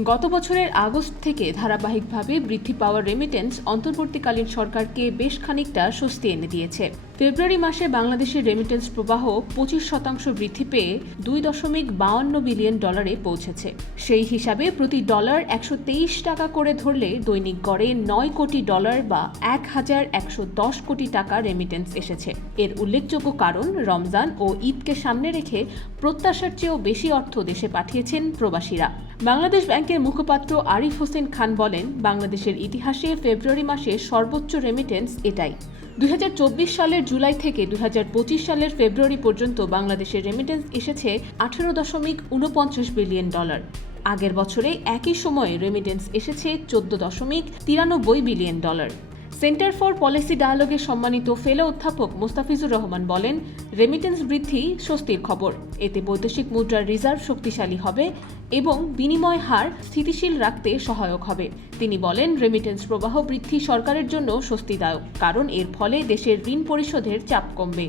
গত বছরের আগস্ট থেকে ধারাবাহিকভাবে বৃদ্ধি পাওয়ার রেমিটেন্স অন্তর্বর্তীকালীন সরকারকে বেশ খানিকটা স্বস্তি এনে দিয়েছে। ফেব্রুয়ারি মাসে বাংলাদেশের রেমিটেন্স প্রবাহ পঁচিশ শতাংশ বৃদ্ধি পেয়ে দুই দশমিক বাউন্ন বিলিয়ন ডলারে পৌঁছেছে। সেই হিসাবে প্রতি ডলার একশো তেইশ টাকা করে ধরলে দৈনিক গড়ে নয় কোটি ডলার বা এক হাজার একশো দশ কোটি টাকা রেমিটেন্স এসেছে। এর উল্লেখযোগ্য কারণ রমজান ও ঈদকে সামনে রেখে প্রত্যাশার চেয়েও বেশি অর্থ দেশে পাঠিয়েছেন প্রবাসীরা। বাংলাদেশ ব্যাংকের মুখপাত্র আরিফ হোসেন খান বলেন, বাংলাদেশের ইতিহাসে ফেব্রুয়ারি মাসে সর্বোচ্চ রেমিটেন্স এটাই। দুই হাজার চব্বিশ সালের জুলাই থেকে দুই হাজার পঁচিশ সালের ফেব্রুয়ারি পর্যন্ত বাংলাদেশের রেমিটেন্স এসেছে আঠেরো দশমিক উনপঞ্চাশ বিলিয়ন ডলার আগের বছরে একই সময়ে রেমিটেন্স এসেছে চোদ্দ দশমিক তিরানব্বই billion dollar Centre for Policy ডায়ালগের সম্মানিত ফেলো অধ্যাপক মোস্তাফিজুর রহমান বলেন রেমিটেন্স বৃদ্ধি স্বস্তির খবর। এতে বৈদেশিক মুদ্রার রিজার্ভ শক্তিশালী হবে এবং বিনিময় হার স্থিতিশীল রাখতে সহায়ক হবে। তিনি বলেন রেমিটেন্স প্রবাহ বৃদ্ধি সরকারের জন্য স্বস্তিদায়ক, কারণ এর ফলে দেশের ঋণ পরিশোধের চাপ কমবে।